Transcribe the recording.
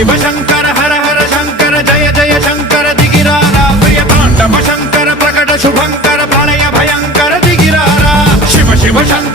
शिव शंकर हर हर शंकर जय जय शंकर दिगिरारा प्रिय तांडव शंकर प्रकट शुभंकर प्रलय भयंकर दिगिरारा शिव शिव शंकर